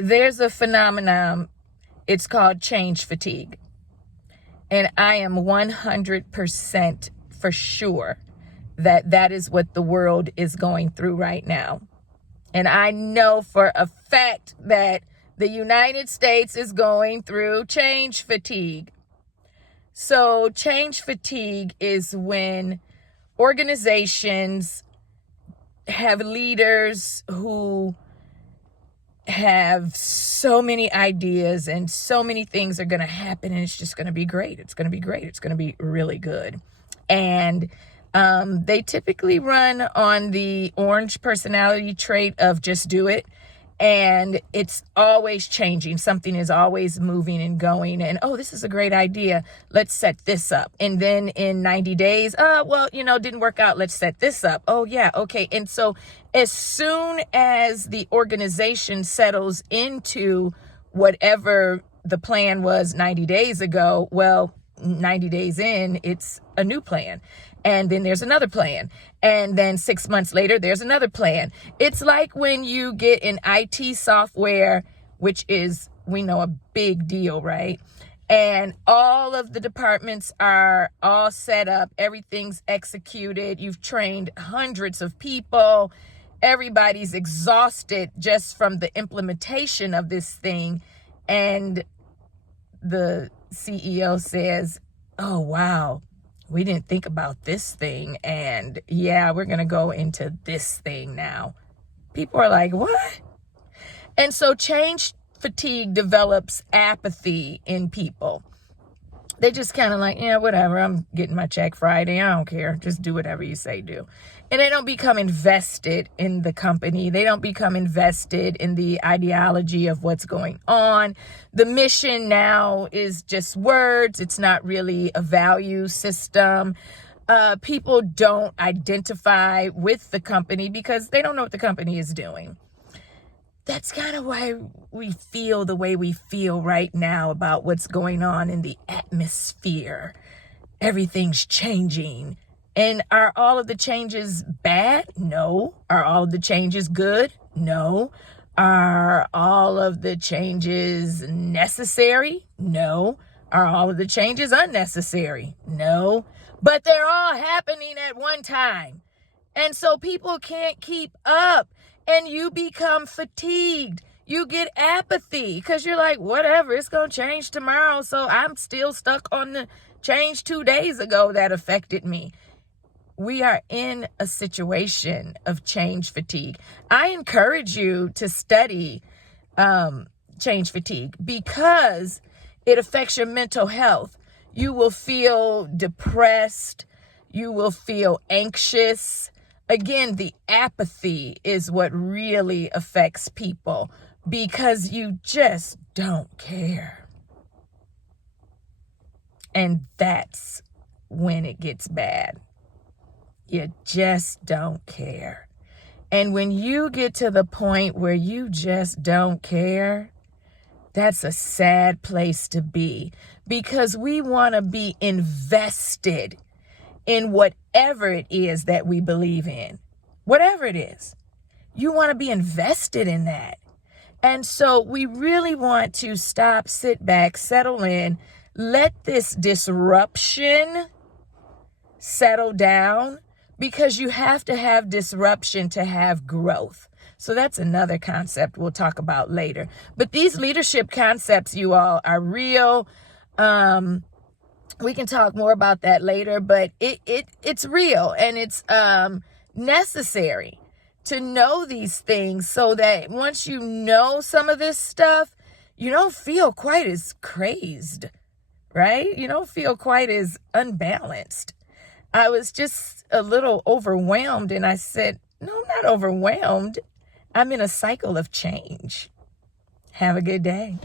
there's a phenomenon, it's called change fatigue. And I am 100% for sure that that is what the world is going through right now. And I know for a fact that the United States is going through change fatigue. So change fatigue is when organizations have leaders who have so many ideas and so many things are going to happen, and it's just going to be great. It's going to be great. It's going to be really good. And they typically run on the orange personality trait of just do it. And it's always changing. Something is always moving and going. And, oh, this is a great idea. Let's set this up. And then in 90 days, didn't work out. Let's set this up. Oh, yeah. Okay. And so as soon as the organization settles into whatever the plan was 90 days ago, well, 90 days in, it's a new plan. And then there's another plan. And then 6 months later, there's another plan. It's like when you get an IT software, which is, we know, a big deal, right? And all of the departments are all set up. Everything's executed. You've trained hundreds of people. Everybody's exhausted just from the implementation of this thing. And the CEO says, oh, wow, we didn't think about this thing. And yeah, we're going to go into this thing now. People are like, what? And so change fatigue develops apathy in people. They just kind of like, yeah, whatever. I'm getting my check Friday. I don't care. Just do whatever you say do. And they don't become invested in the company. They don't become invested in the ideology of what's going on. The mission now is just words. It's not really a value system. People don't identify with the company because they don't know what the company is doing. That's kind of why we feel the way we feel right now about what's going on in the atmosphere. Everything's changing. And are all of the changes bad? No. Are all of the changes good? No. Are all of the changes necessary? No. Are all of the changes unnecessary? No. But they're all happening at one time. And so people can't keep up. And you become fatigued. You get apathy because you're like, whatever, it's going to change tomorrow. So I'm still stuck on the change 2 days ago that affected me. We are in a situation of change fatigue. I encourage you to study change fatigue because it affects your mental health. You will feel depressed. You will feel anxious. Again, the apathy is what really affects people because you just don't care. And that's when it gets bad. You just don't care. And when you get to the point where you just don't care, that's a sad place to be because we want to be invested in whatever it is that we believe in. Whatever it is, you want to be invested in that. And so we really want to stop, sit back, settle in, let this disruption settle down because you have to have disruption to have growth. So that's another concept we'll talk about later. But these leadership concepts, you all, are real. We can talk more about that later, but it's real and it's necessary to know these things so that once you know some of this stuff, you don't feel quite as crazed, right? You don't feel quite as unbalanced. I was just a little overwhelmed and I said, no, I'm not overwhelmed. I'm in a cycle of change. Have a good day.